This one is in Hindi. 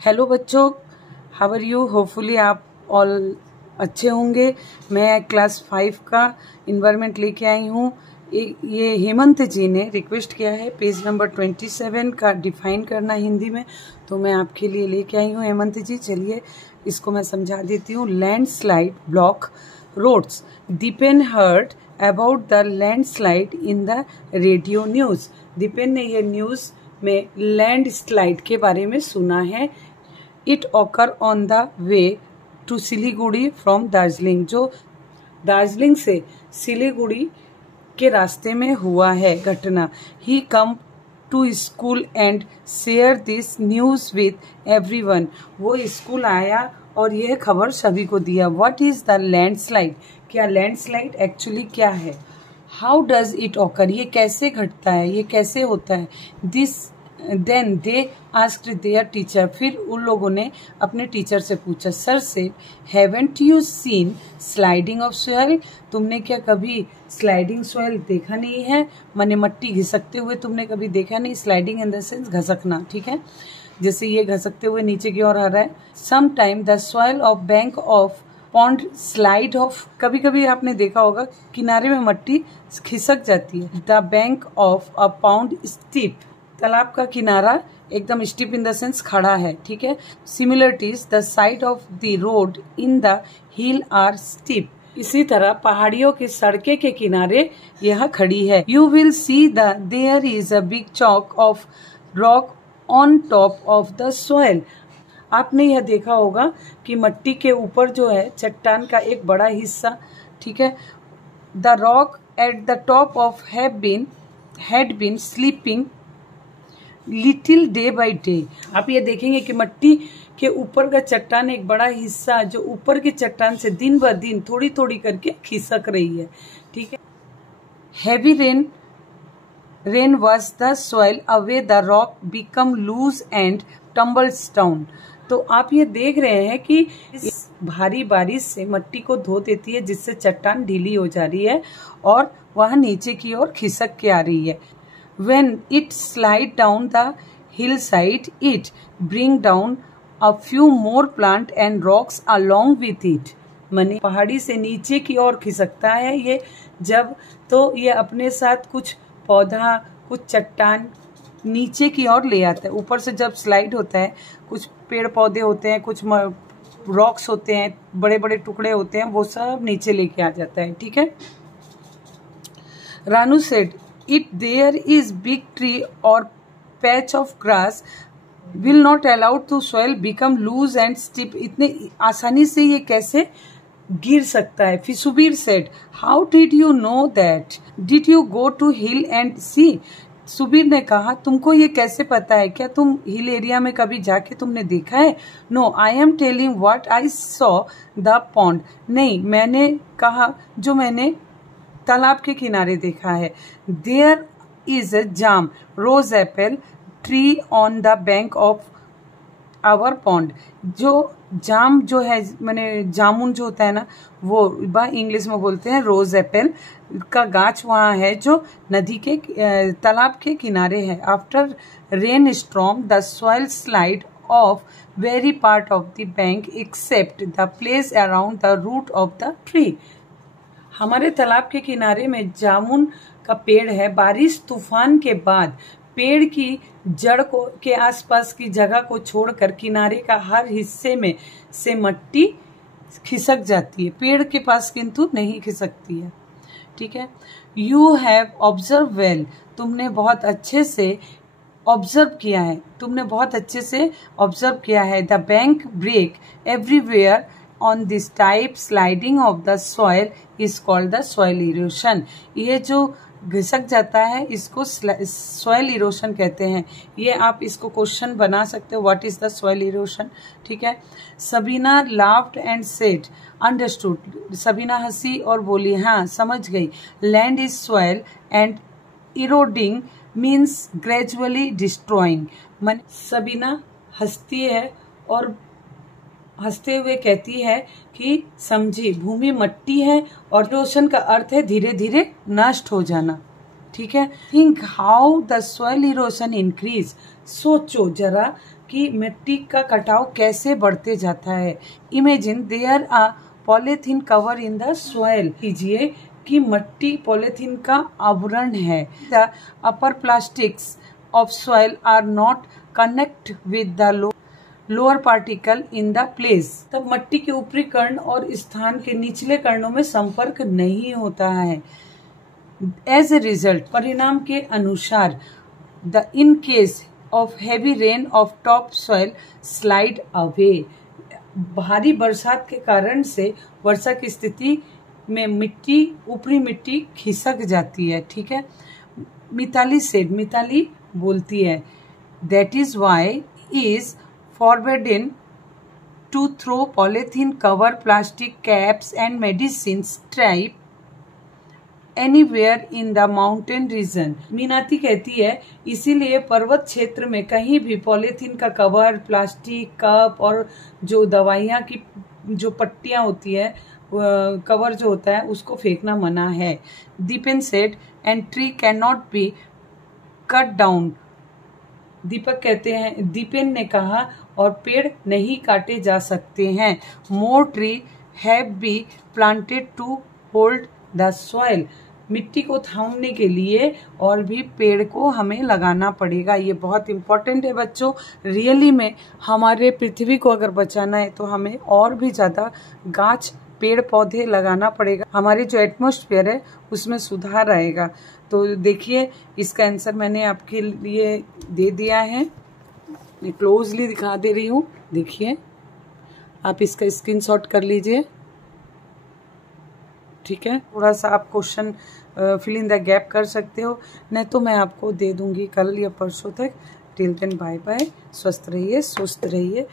हेलो बच्चों, हाउ आर यू। होपफुली आप ऑल अच्छे होंगे। मैं क्लास 5 का इन्वायरमेंट लेके आई हूँ। ये हेमंत जी ने रिक्वेस्ट किया है पेज नंबर 27 का डिफाइन करना हिंदी में, तो मैं आपके लिए लेके आई हूँ हेमंत जी। चलिए इसको मैं समझा देती हूँ। Landslide block roads, Deepen heard about the landslide in the radio news. दीपेन ने ये न्यूज़ में लैंडस्लाइड के बारे में सुना है। It occur on the way to Siliguri from Darjeeling, जो दार्जिलिंग से सिलीगुड़ी के रास्ते में हुआ है घटना। He come to school and share this news with everyone. वो स्कूल आया और यह खबर सभी को दिया। व्हाट इज द लैंडस्लाइड, क्या लैंडस्लाइड एक्चुअली क्या है। हाउ डज इट ऑकर, ये कैसे घटता है, ये कैसे होता है। This then they asked their teacher, फिर उन लोगों ने अपने टीचर से पूछा। सर से haven't you seen sliding of soil, तुमने क्या कभी स्लाइडिंग सोयल देखा नहीं है, माने मट्टी घिसकते हुए तुमने कभी देखा नहीं। स्लाइडिंग इन द सेंस घसकना, ठीक है, जैसे ये घसकते हुए नीचे की ओर आ रहा है। Some time the soil of bank of pond slide off, कभी कभी आपने देखा होगा किनारे में मट्टी खिसक जाती है। The bank of a pound steep, तालाब का किनारा एकदम स्टीप इन द सेंस खड़ा है, ठीक है। Similarities, the side of the road in the hill are steep, इसी तरह पहाड़ियों की सड़कें के किनारे यह खड़ी है। You will see the there is a big chock of rock on top of the soil. आपने यह देखा होगा कि मट्टी के ऊपर जो है चट्टान का एक बड़ा हिस्सा, ठीक है। The rock at the top of had been sleeping little day by day. आप ये देखेंगे कि मट्टी के ऊपर का चट्टान एक बड़ा हिस्सा जो ऊपर की चट्टान से दिन ब दिन थोड़ी थोड़ी करके खिसक रही है, ठीक है। Heavy rain wash the soil away, the rock become loose and tumbles down. तो आप ये देख रहे हैं कि इस भारी बारिश से मट्टी को धो देती है, जिससे चट्टान ढीली हो जा रही है और वह नीचे की ओर खिसक के आ रही है। When it slide down the hillside, it bring down a few more plant and rocks along with it। माने पहाड़ी से नीचे की ओर खिसकता है ये जब, तो ये अपने साथ कुछ पौधा, कुछ चट्टान नीचे की ओर ले आता है। ऊपर से जब स्लाइड होता है, कुछ पेड़ पौधे होते हैं, कुछ रॉक्स होते हैं, बड़े बड़े टुकड़े होते हैं, वो सब नीचे लेके आ जाता है, ठीक है। Ranu said, if there is big tree or patch of grass will not allow to soil become loose and steep। इतने आसानी से ये कैसे गिर सकता है। फिर Subir said, how did you know that? Did you go to hill and see? Subir ने कहा, तुमको ये कैसे पता है, क्या तुम हिल एरिया में कभी जाके तुमने देखा है। No, I am telling what I saw the pond, नहीं मैंने कहा जो मैंने तालाब के किनारे देखा है। There is a jam rose apple tree on the bank of our pond. जो जाम जो है, मैंने जामुन जो होता है ना, वो इंग्लिश में बोलते हैं रोज एप्पल का गाछ वहाँ है जो नदी के तालाब के किनारे है। After rain storm the soil slide off very part of the bank except the place around the root of the tree. हमारे तालाब के किनारे में जामुन का पेड़ है। बारिश तूफान के बाद पेड़ की जड़ को के आसपास की जगह को छोड़कर किनारे का हर हिस्से में से मट्टी खिसक जाती है, पेड़ के पास किंतु नहीं खिसकती है, ठीक है। यू हैव ऑब्जर्व वेल, तुमने बहुत अच्छे से ऑब्जर्व किया है, तुमने बहुत अच्छे से ऑब्जर्व किया है। The bank break everywhere on this type sliding of the soil is called the soil erosion. ये जो घिसक जाता है इसको सॉइल इरोशन कहते हैं। ये आप इसको क्वेश्चन बना सकते हो, what is the soil erosion, ठीक है। Sabina laughed and said understood, Sabina हंसी और बोली हाँ समझ गई। Land is soil and eroding means gradually destroying. मन सबीना हंसती है और हंसते हुए कहती है कि समझी, भूमि मट्टी है और इरोशन का अर्थ है धीरे धीरे नष्ट हो जाना, ठीक है। Think how the soil erosion increase, सोचो जरा कि मिट्टी का कटाव कैसे बढ़ते जाता है। Imagine there a polythene cover in the soil. कीजिए कि मिट्टी पॉलीथीन का आवरण है। The upper plastics of soil are not connect with the lower particle in the place. तब मिट्टी के ऊपरी कण और स्थान के निचले कणों में संपर्क नहीं होता है। एज ए रिजल्ट, परिणाम के अनुसार, the in case of heavy rain of top soil slide away. भारी बरसात के कारण से वर्षा की स्थिति में ऊपरी मिट्टी खिसक जाती है। ठीक है। मिताली बोलती है, that is why is forbidden to throw polythene cover, plastic caps and medicine stripe anywhere in the mountain region। Minati कहती है इसीलिए पर्वत क्षेत्र में कहीं भी पॉलीथीन का कवर, प्लास्टिक कप और जो दवाइयाँ की जो पट्टियाँ होती है, कवर जो होता है, उसको फेंकना मना है। Dipen said, and tree can not be cut down. Dipen ने कहा, और पेड़ नहीं काटे जा सकते हैं। More tree have be planted to hold the soil. मिट्टी को थामने के लिए और भी पेड़ को हमें लगाना पड़ेगा। ये बहुत इम्पोर्टेंट है बच्चों। रियली में हमारे पृथ्वी को अगर बचाना है तो हमें और भी ज्यादा गाछ, पेड़ पौधे लगाना पड़ेगा। हमारी जो एटमॉस्फेयर है उसमें सुधार आएगा। तो देखिए, इसका आंसर मैंने आपके लिए दे दिया है। मैं क्लोजली दिखा दे रही हूँ। देखिए, आप इसका स्क्रीनशॉट कर लीजिए। ठीक है। थोड़ा सा आप question fill in the gap कर सकते हो, नहीं तो मैं आपको दे दूंगी कल या परसों तक। Till then bye bye. स्वस्थ रहिए, स्वस्थ रहिए।